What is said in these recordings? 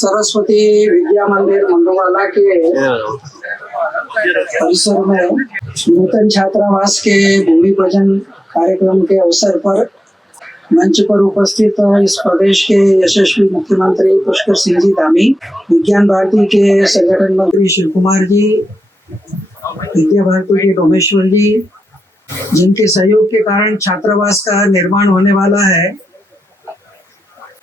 सरस्वती विद्या मंदिर मंडोवाला के परिसर में नूतन छात्रावास के भूमि पूजन कार्यक्रम के अवसर पर मंच पर उपस्थित इस प्रदेश के यशस्वी मुख्यमंत्री पुष्कर सिंह जी धामी, विज्ञान भारती के संगठन मंत्री शिव कुमार जी, विद्या भारती के डोमेश्वर जी, जिनके सहयोग के कारण छात्रावास का निर्माण होने वाला है,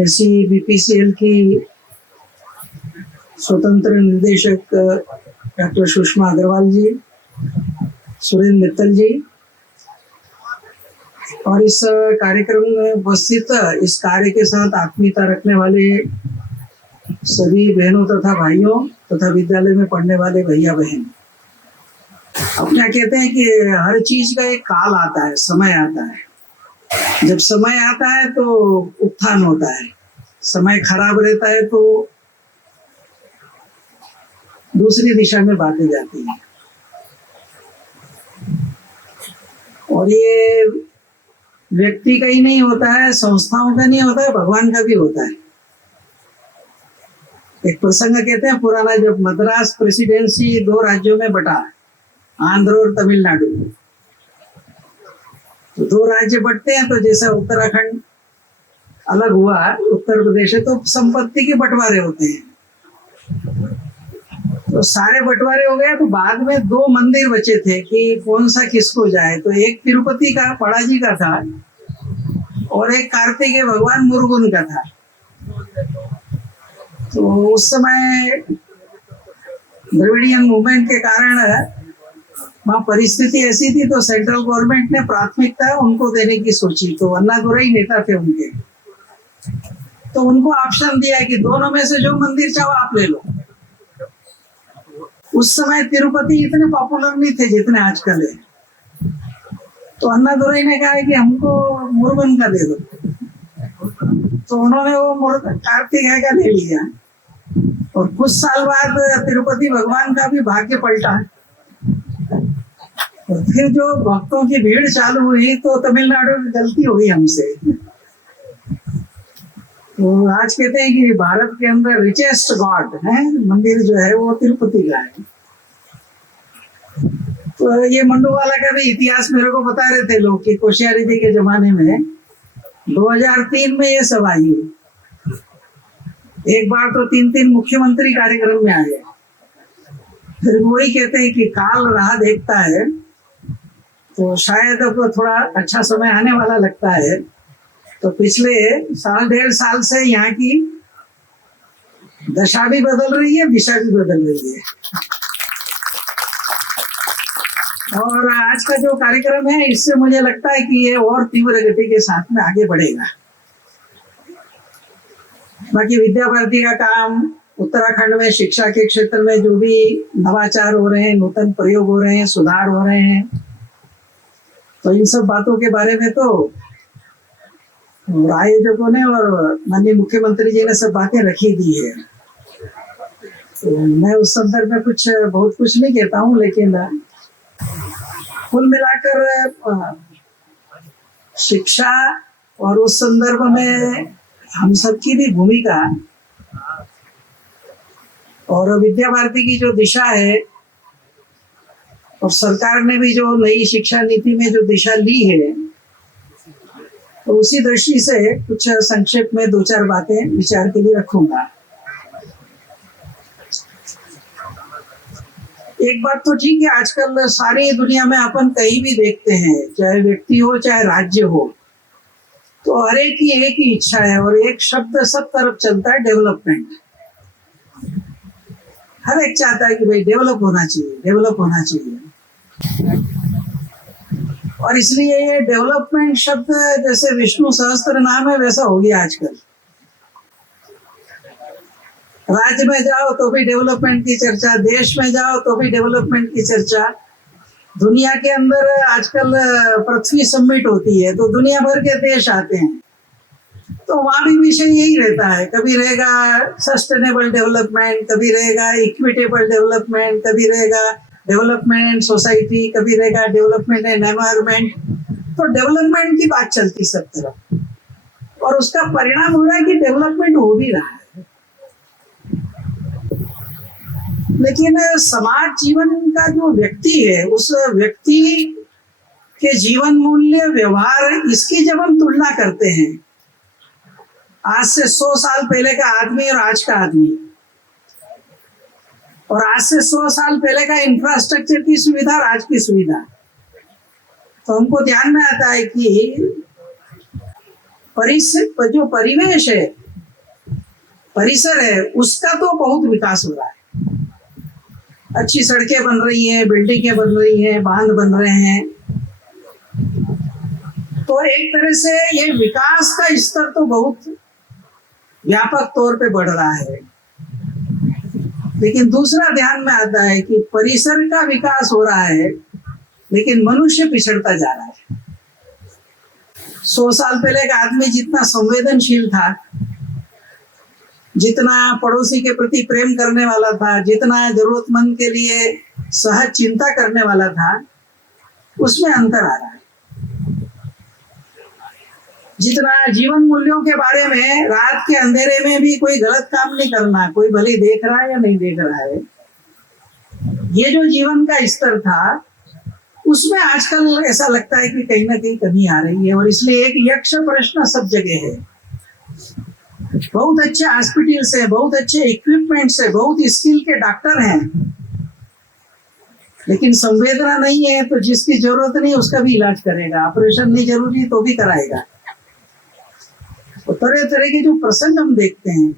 ऐसी बीपीसीएल की स्वतंत्र निर्देशक डॉक्टर सुषमा अग्रवाल जी, सुरेंद्र मित्तल जी और इस कार्यक्रम में उपस्थित इस कार्य के साथ आत्मीयता रखने वाले सभी बहनों तथा भाइयों तथा विद्यालय में पढ़ने वाले भैया बहन। अब क्या कहते हैं कि हर चीज का एक काल आता है, समय आता है। जब समय आता है तो उत्थान होता है, समय खराब रहता है तो दूसरी दिशा में बातें जाती हैं। और ये व्यक्ति का ही नहीं होता है, संस्थाओं का नहीं होता है, भगवान का भी होता है। एक प्रसंग कहते हैं पुराना, जब मद्रास प्रेसिडेंसी दो राज्यों में बटा, आंध्र और तमिलनाडु, तो दो राज्य बटते हैं तो जैसा उत्तराखंड अलग हुआ, उत्तर प्रदेश है, तो संपत्ति के बंटवारे होते हैं। तो सारे बंटवारे हो गए तो बाद में दो मंदिर बचे थे कि कौन सा किसको जाए। तो एक तिरुपति का पड़ाजी का था और एक कार्तिकेय भगवान मुरुगन का था। तो उस समय द्रविडियन मूवमेंट के कारण वहाँ परिस्थिति ऐसी थी तो सेंट्रल गवर्नमेंट ने प्राथमिकता उनको देने की सोची। तो अन्नादुरई नेता थे उनके, तो उनको ऑप्शन दिया कि दोनों में से जो मंदिर चाहो आप ले लो। उस समय तिरुपति इतने पॉपुलर नहीं थे जितने आजकल है। तो अन्नादुरई ने कहा कि हमको मुरुगन का दे दो, तो उन्होंने वो कार्तिकेय का ले लिया। और कुछ साल बाद तिरुपति भगवान का भी भाग्य पलटा। और फिर जो भक्तों की भीड़ चालू हुई तो तमिलनाडु में गलती हो गई हमसे। तो आज कहते हैं कि भारत के अंदर रिचेस्ट गॉड है मंदिर जो है वो तिरुपति का है। तो ये मंडोवाला का भी इतिहास मेरे को बता रहे थे लोग कि कोश्यारी जी के जमाने में 2003 में ये सब आई। एक बार तो 3 मुख्यमंत्री कार्यक्रम में आए। फिर वही कहते हैं कि काल राह देखता है, तो शायद अब थोड़ा अच्छा समय आने वाला लगता है। तो पिछले साल 1.5 साल से यहाँ की दशा भी बदल रही है, दिशा भी बदल रही है। और आज का जो कार्यक्रम है इससे मुझे लगता है कि ये और तीव्र गति के साथ में आगे बढ़ेगा। बाकी विद्या भारती का काम, उत्तराखंड में शिक्षा के क्षेत्र में जो भी नवाचार हो रहे हैं, नूतन प्रयोग हो रहे हैं, सुधार हो रहे हैं, तो इन सब बातों के बारे में तो आयोजकों ने और माननीय मुख्यमंत्री जी ने सब बातें रखी दी है। तो मैं उस संदर्भ में बहुत कुछ नहीं कहता हूँ, लेकिन कुल मिलाकर शिक्षा और उस संदर्भ में हम सबकी भी भूमिका और विद्या भारती की जो दिशा है और सरकार ने भी जो नई शिक्षा नीति में जो दिशा ली है, तो उसी दृष्टि से कुछ संक्षेप में 2-4 बातें विचार के लिए रखूंगा। एक बात तो ठीक है, आजकल सारी दुनिया में अपन कहीं भी देखते हैं, चाहे व्यक्ति हो चाहे राज्य हो, तो हर एक की एक ही इच्छा है और एक शब्द सब तरफ चलता है, डेवलपमेंट। हर एक चाहता है कि भाई डेवलप होना चाहिए, डेवलप होना चाहिए। और इसलिए ये डेवलपमेंट शब्द जैसे विष्णु सहस्त्र नाम है वैसा हो गया आजकल। राज्य में जाओ तो भी डेवलपमेंट की चर्चा, देश में जाओ तो भी डेवलपमेंट की चर्चा। दुनिया के अंदर आजकल पृथ्वी समिट होती है तो दुनिया भर के देश आते हैं, तो वहां भी विषय यही रहता है। कभी रहेगा सस्टेनेबल डेवलपमेंट, कभी रहेगा इक्विटेबल डेवलपमेंट, कभी रहेगा डेवलपमेंट सोसाइटी, कभी रहेगा डेवलपमेंट एंड एनवायरमेंट। तो डेवलपमेंट की बात चलती सब तरफ और उसका परिणाम हो रहा है कि डेवलपमेंट हो भी रहा है। लेकिन समाज जीवन का जो व्यक्ति है, उस व्यक्ति के जीवन मूल्य, व्यवहार, इसकी जब हम तुलना करते हैं आज से 100 साल पहले का आदमी और आज का आदमी, और आज से 100 साल पहले का इंफ्रास्ट्रक्चर की सुविधा और आज की सुविधा, तो हमको ध्यान में आता है कि जो परिवेश है, परिसर है, उसका तो बहुत विकास हो रहा है। अच्छी सड़कें बन रही हैं, बिल्डिंगें बन रही हैं, बांध बन रहे हैं। तो एक तरह से ये विकास का स्तर तो बहुत व्यापक तौर पे बढ़ रहा है। लेकिन दूसरा ध्यान में आता है कि परिसर का विकास हो रहा है, लेकिन मनुष्य पिछड़ता जा रहा है। 100 साल पहले का आदमी जितना संवेदनशील था, जितना पड़ोसी के प्रति प्रेम करने वाला था, जितना जरूरतमंद के लिए सहज चिंता करने वाला था, उसमें अंतर आ रहा है। जितना जीवन मूल्यों के बारे में रात के अंधेरे में भी कोई गलत काम नहीं करना, कोई भले देख रहा है या नहीं देख रहा है, ये जो जीवन का स्तर था, उसमें आजकल ऐसा लगता है कि कहीं ना कहीं कमी आ रही है। और इसलिए एक यक्ष प्रश्न सब जगह है। बहुत अच्छे हॉस्पिटल्स है, बहुत अच्छे इक्विपमेंट्स है, बहुत स्किल के डॉक्टर हैं, लेकिन संवेदना नहीं है, तो जिसकी जरूरत नहीं उसका भी इलाज करेगा, ऑपरेशन नहीं जरूरी तो भी कराएगा। तो तरह तरह के जो प्रसंग हम देखते हैं,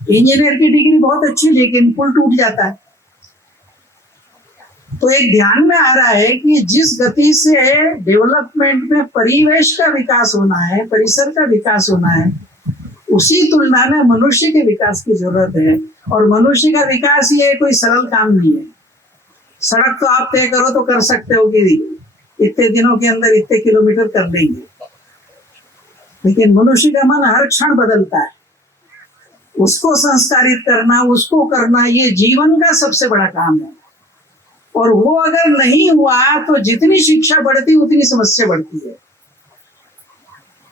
इंजीनियर की डिग्री बहुत अच्छी, लेकिन पुल टूट जाता है। तो एक ध्यान में आ रहा है कि जिस गति से डेवलपमेंट में परिवेश का विकास होना है, परिसर का विकास होना है, उसी तुलना में मनुष्य के विकास की जरूरत है। और मनुष्य का विकास ये कोई सरल काम नहीं है। सड़क तो आप तय करो तो कर सकते हो कि इतने दिनों के अंदर इतने किलोमीटर कर लेंगे, लेकिन मनुष्य का मन हर क्षण बदलता है। उसको संस्कारित करना, उसको करना, ये जीवन का सबसे बड़ा काम है। और वो अगर नहीं हुआ तो जितनी शिक्षा बढ़ती उतनी समस्या बढ़ती है।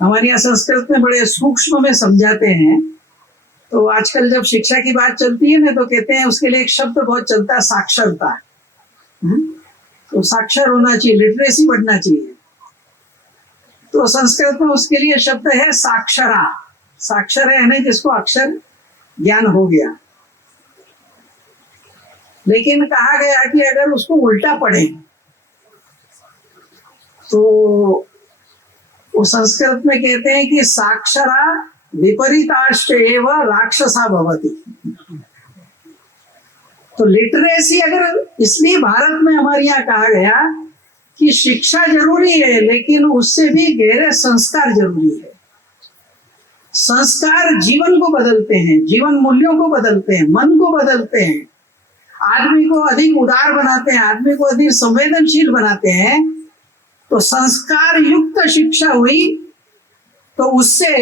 हमारे यहाँ संस्कृत में बड़े सूक्ष्म में समझाते हैं। तो आजकल जब शिक्षा की बात चलती है ना, तो कहते हैं उसके लिए एक शब्द बहुत चलता है, साक्षरता। तो साक्षर होना चाहिए, लिटरेसी बढ़ना चाहिए। तो संस्कृत में उसके लिए शब्द है साक्षरा। साक्षर है ना, जिसको अक्षर ज्ञान हो गया। लेकिन कहा गया कि अगर उसको उल्टा पढ़े तो वो संस्कृत में कहते हैं कि साक्षरा विपरीताश्च एव राक्षसा भवति। तो लिटरेसी अगर, इसलिए भारत में हमारे यहाँ कहा गया कि शिक्षा जरूरी है, लेकिन उससे भी गहरे संस्कार जरूरी है। संस्कार जीवन को बदलते हैं, जीवन मूल्यों को बदलते हैं, मन को बदलते हैं, आदमी को अधिक उदार बनाते हैं, आदमी को अधिक संवेदनशील बनाते हैं। तो संस्कार युक्त शिक्षा हुई तो उससे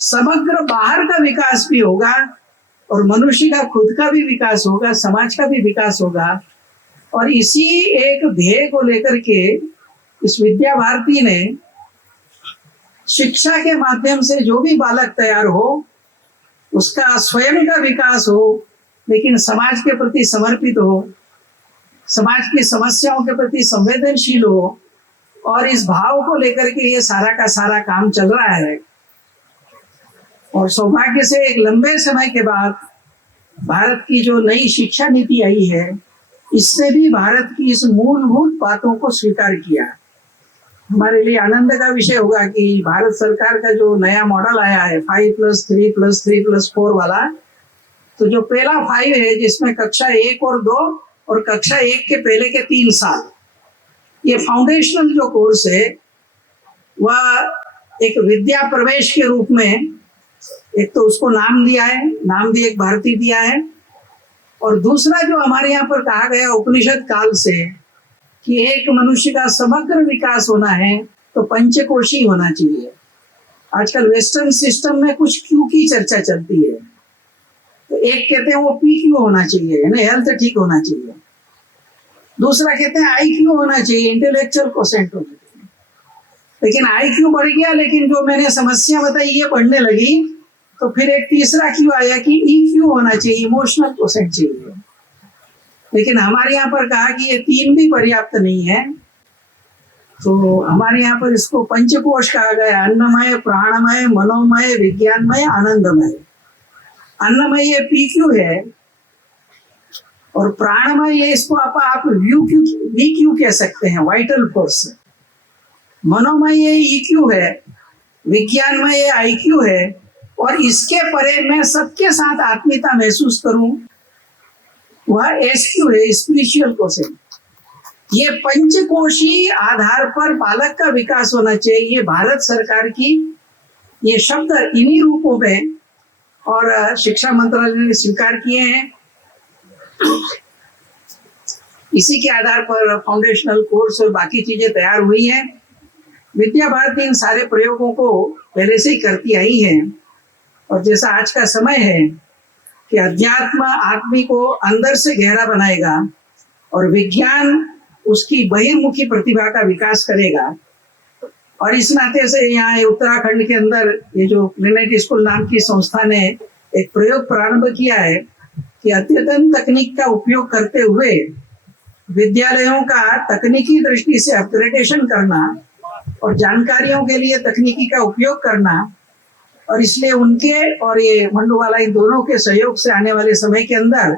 समग्र बाहर का विकास भी होगा और मनुष्य का खुद का भी विकास होगा, समाज का भी विकास होगा। और इसी एक ध्येय को लेकर के इस विद्या भारती ने शिक्षा के माध्यम से जो भी बालक तैयार हो, उसका स्वयं का विकास हो, लेकिन समाज के प्रति समर्पित हो, समाज की समस्याओं के प्रति संवेदनशील हो। और इस भाव को लेकर के ये सारा का सारा काम चल रहा है। और सौभाग्य से एक लंबे समय के बाद भारत की जो नई शिक्षा नीति आई है, इसने भी भारत की इस मूलभूत बातों को स्वीकार किया। हमारे लिए आनंद का विषय होगा कि भारत सरकार का जो नया मॉडल आया है 5+3+3+4 वाला, तो जो पहला 5 है, जिसमें कक्षा 1 और 2 और कक्षा 1 के पहले के 3 साल, ये फाउंडेशनल जो कोर्स है, वह एक विद्या प्रवेश के रूप में, एक तो उसको नाम दिया है, नाम भी एक भारती दिया है। और दूसरा जो हमारे यहाँ पर कहा गया उपनिषद काल से कि एक मनुष्य का समग्र विकास होना है तो पंचकोशी होना चाहिए। आजकल वेस्टर्न सिस्टम में कुछ क्यू की चर्चा चलती है। तो एक कहते हैं वो PQ होना चाहिए, है ना, हेल्थ ठीक होना चाहिए। दूसरा कहते हैं IQ होना चाहिए, इंटेलेक्चुअल कोशेंट होना चाहिए। लेकिन IQ बढ़ गया, लेकिन जो मैंने समस्या बताई ये बढ़ने लगी, तो फिर एक तीसरा क्यू आया कि EQ होना चाहिए, इमोशनल कोशेंट चाहिए। लेकिन हमारे यहाँ पर कहा कि ये तीन भी पर्याप्त नहीं है, तो हमारे यहाँ पर इसको पंचकोश कहा गया, अन्नमय, प्राणमय, मनोमय, विज्ञानमय, आनंदमय। अन्नमय ये PQ है, और प्राणमय ये इसको आप VQ कह सकते हैं, वाइटल फोर्स। मनोमय ये EQ है, विज्ञानमय ये IQ है, और इसके परे मैं सबके साथ आत्मीयता महसूस करूं, वह SQ है, स्पिरिचुअल क्वोशिएंट। ये पंचकोशी आधार पर बालक का विकास होना चाहिए। ये भारत सरकार की ये शब्द इन्हीं रूपों में और शिक्षा मंत्रालय ने स्वीकार किए हैं। इसी के आधार पर फाउंडेशनल कोर्स और बाकी चीजें तैयार हुई हैं। विद्या भारती इन सारे प्रयोगों को पहले से ही करती आई है, और जैसा आज का समय है कि अध्यात्म आदमी को अंदर से गहरा बनाएगा और विज्ञान उसकी बहिर्मुखी प्रतिभा का विकास करेगा, और इस नाते से यहाँ उत्तराखंड के अंदर ये जो प्लेनेट स्कूल नाम की संस्था ने एक प्रयोग प्रारंभ किया है कि अद्यतन तकनीक का उपयोग करते हुए विद्यालयों का तकनीकी दृष्टि से अपग्रेडेशन करना और जानकारियों के लिए तकनीकी का उपयोग करना, और इसलिए उनके और ये मंडूवाला इन दोनों के सहयोग से आने वाले समय के अंदर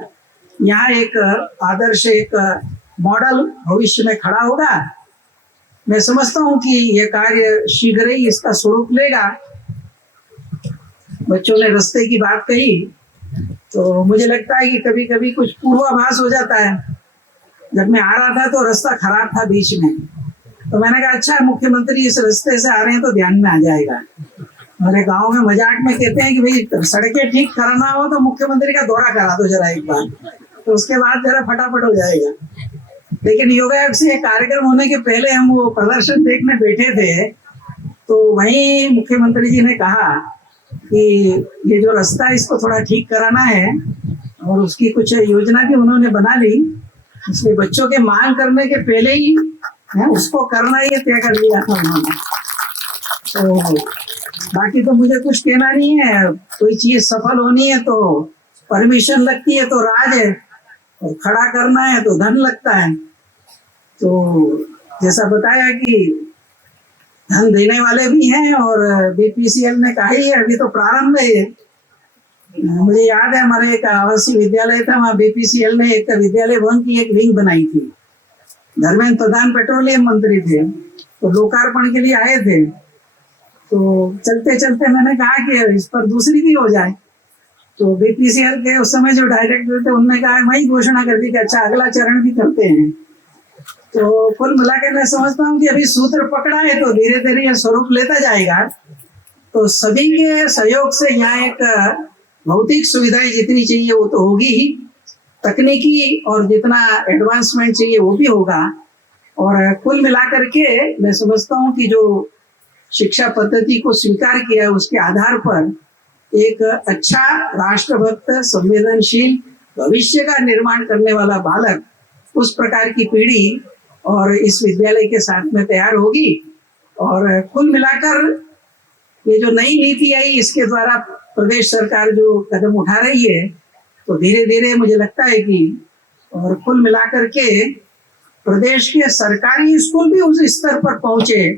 यहाँ एक आदर्श, एक मॉडल भविष्य में खड़ा होगा। मैं समझता हूँ कि यह कार्य शीघ्र ही इसका स्वरूप लेगा। बच्चों ने रास्ते की बात कही, तो मुझे लगता है कि कभी कभी कुछ पूर्वाभास हो जाता है। जब मैं आ रहा था तो रास्ता खराब था बीच में, तो मैंने कहा अच्छा मुख्यमंत्री इस रास्ते से आ रहे हैं तो ध्यान में आ जाएगा। हमारे गांव में मजाक में कहते हैं कि भाई सड़कें ठीक कराना हो तो मुख्यमंत्री का दौरा करा दो जरा एक बार, तो उसके बाद जरा फटाफट हो जाएगा। लेकिन योगायोग से कार्यक्रम होने के पहले हम वो प्रदर्शन देखने बैठे थे, तो वहीं मुख्यमंत्री जी ने कहा कि ये जो रास्ता है इसको थोड़ा ठीक कराना है, और उसकी कुछ योजना भी उन्होंने बना ली। इसलिए बच्चों के मांग करने के पहले ही उसको करना ही तय कर लिया था उन्होंने। तो बाकी तो मुझे कुछ कहना नहीं है। कोई चीज सफल होनी है तो परमिशन लगती है तो राज है, और खड़ा करना है तो धन लगता है। तो जैसा बताया कि धन देने वाले भी हैं, और BPCL ने कहा ही है, अभी तो प्रारंभ है। मुझे याद है हमारे एक आवासीय विद्यालय था, वहाँ BPCL ने एक विद्यालय भवन की एक विंग बनाई थी। धर्मेंद्र प्रधान पेट्रोलियम मंत्री थे, तो लोकार्पण के लिए आए थे। तो चलते चलते मैंने कहा कि इस पर दूसरी भी हो जाए। तो BPCL के उस समय जो डायरेक्टर थे उन्होंने कहा, वही घोषणा कर दी कि अच्छा अगला चरण भी करते हैं। तो कुल मिलाकर मैं समझता हूँ कि अभी सूत्र पकड़ा है तो धीरे धीरे यह स्वरूप लेता जाएगा। तो सभी के सहयोग से यहाँ एक भौतिक सुविधाएं जितनी चाहिए वो तो होगी ही, तकनीकी और जितना एडवांसमेंट चाहिए वो भी होगा। और कुल मिलाकर के मैं समझता हूँ कि जो शिक्षा पद्धति को स्वीकार किया है उसके आधार पर एक अच्छा राष्ट्रभक्त, संवेदनशील भविष्य का निर्माण करने वाला बालक, उस प्रकार की पीढ़ी और इस विद्यालय के साथ में तैयार होगी। और कुल मिलाकर ये जो नई नीति आई इसके द्वारा प्रदेश सरकार जो कदम उठा रही है, तो धीरे धीरे मुझे लगता है कि और कुल मिलाकर के प्रदेश के सरकारी स्कूल भी उस स्तर पर पहुंचे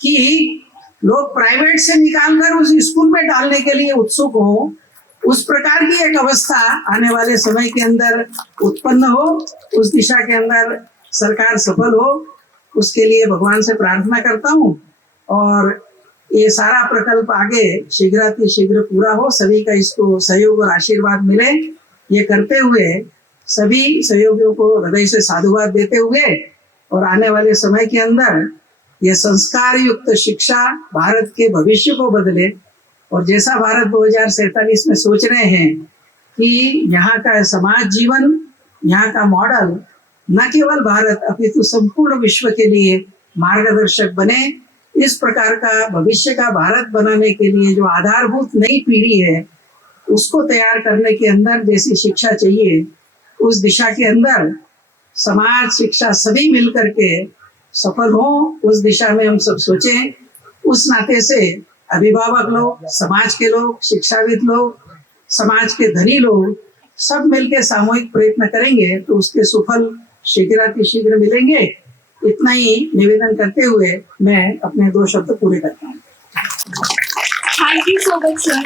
कि लोग प्राइवेट से निकालकर उस स्कूल में डालने के लिए उत्सुक हो। उस प्रकार की एक अवस्था आने वाले समय के अंदर उत्पन्न हो, उस दिशा के अंदर सरकार सफल हो, उसके लिए भगवान से प्रार्थना करता हूँ। और ये सारा प्रकल्प आगे शीघ्र पूरा हो, सभी का इसको सहयोग और आशीर्वाद मिले। ये करते हुए सभी सहयोगियों को हृदय से साधुवाद देते हुए और आने वाले समय के अंदर ये संस्कार युक्त शिक्षा भारत के भविष्य को बदले। और जैसा भारत 2047 में सोच रहे हैं कि यहाँ का समाज जीवन, यहाँ का मॉडल न केवल भारत अपितु संपूर्ण विश्व के लिए मार्गदर्शक बने, इस प्रकार का भविष्य का भारत बनाने के लिए जो आधारभूत नई पीढ़ी है उसको तैयार करने के अंदर जैसी शिक्षा चाहिए, उस दिशा के अंदर समाज, शिक्षा सभी मिलकर के सफल हो, उस दिशा में हम सब सोचें। उस नाते से अभिभावक लोग, समाज के लोग, शिक्षाविद लोग, समाज के धनी लोग सब मिलकर सामूहिक प्रयत्न करेंगे तो उसके सुफल शीघ्रातिशीघ्र मिलेंगे। इतना ही निवेदन करते हुए मैं अपने 2 शब्द पूरे करता हूँ। Thank you so much, sir.